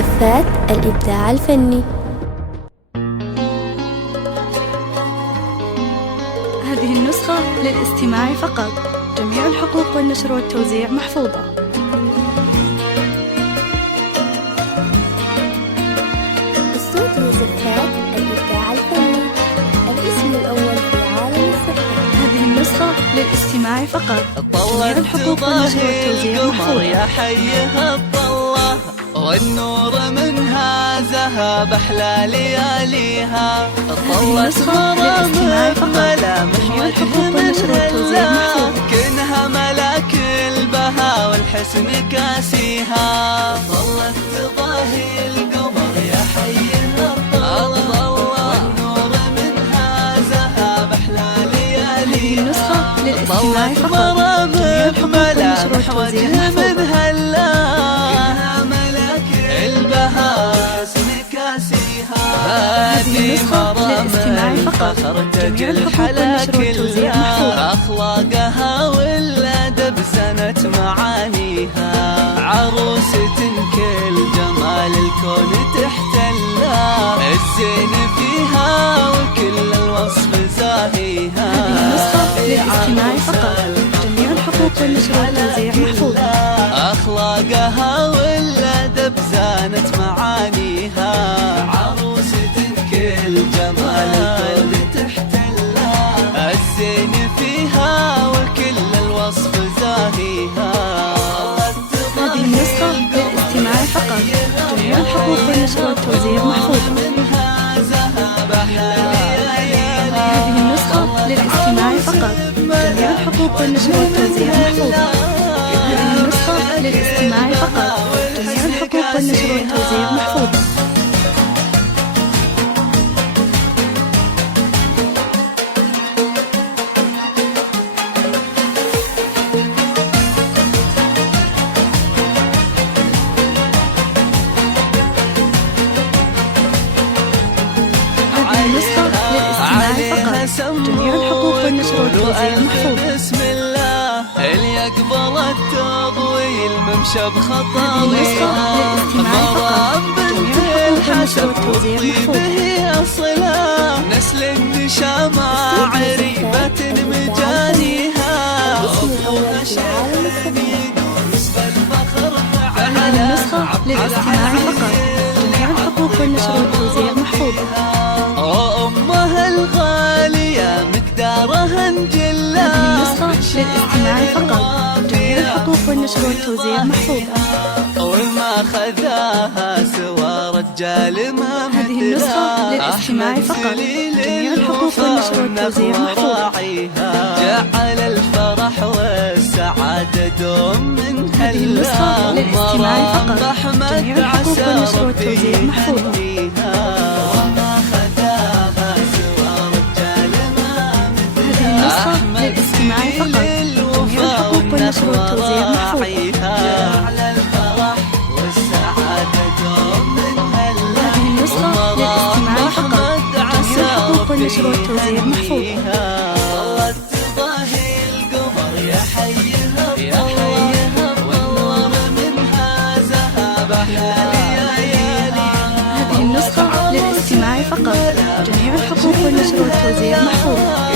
زفات الإبداع الفني. هذه النسخة للاستماع فقط. جميع الحقوق والنشر والتوزيع محفوظة. استوديو زفات الإبداع الفني، الاسم الأول في عالم الزفات. هذه النسخة للاستماع فقط. جميع الحقوق والنشر والتوزيع محفوظة. يا حيها الطلة والنور منها ذهب أحلى لياليها. الطلة مرامها ملامح وجه منها كأنها ملاك البها والحسن كاسيها. ظلت تضاهي القمر يا حيها الطلة والنور منها ذهب أحلى هذه لياليها. النسخة للاستماع فقط. جميع الحقوق والنشر ملامح والتوزيع وجه محفوظة. منها كأنها ملاك البها هذه النسخة للاستماع فقط. جميع الحقوق والنشر والتوزيع محفوظة. أخلاقها والأدب زنت معانيها. عروسة كل جمال الكون تحتلها. الزين فيها وكل الوصف زاهيها. هذه النسخة للاستماع فقط. جميع الحقوق والنشر والتوزيع محفوظة. أخلاقها والأدب زانت معانيها. عروسة كل جمال الكون تحتلها. الزين فيها وكل الوصف زاهيها. هذه النسخة للاستماع فقط. جميع الحقوق والنشر والتوزيع محفوظة. هذه النسخة للاستماع فقط. جميع الحقوق والنشر والتوزيع محفوظة. هذه النسخة للاستماع فقط. جميع الحقوق والنشر والتوزيع محفوظة. هذه النسخة للاستماع فقط. جميع الحقوق والنشر والتوزيع محفوظة. بسم الله اللي يقبل التضويل ممشى بخطاويها. مرام بنت الحسب والطيب أصلها. نسل النشامة عريبة مجانيها. أبوها شهيد ونسبة الفخر هذه النسخة للاستماع فقط. جميع الحقوق والنشر والتوزيع محفوظة. أمها الغالية مقدارها نجلة. هذه النسخة للاستماع فقط. جميع الحقوق والنشر والتوزيع محفوظة. وما خذاها سوى رجال ما مثلها. هذه النسخة للاستماع فقط. جميع الحقوق والنشر والتوزيع محفوظة. جعل الفرح والسعادة دوم من هلا. هذه النسخة للاستماع فقط. جميع الحقوق والنشر والتوزيع محفوظة. هذه النسخة للاستماع فقط. جميع الحقوق والنشر والتوزيع محفوظة. هذه النسخة للاستماع فقط. جميع الحقوق والنشر والتوزيع محفوظة. هذه النسخة للاستماع فقط. جميع الحقوق والنشر والتوزيع محفوظة.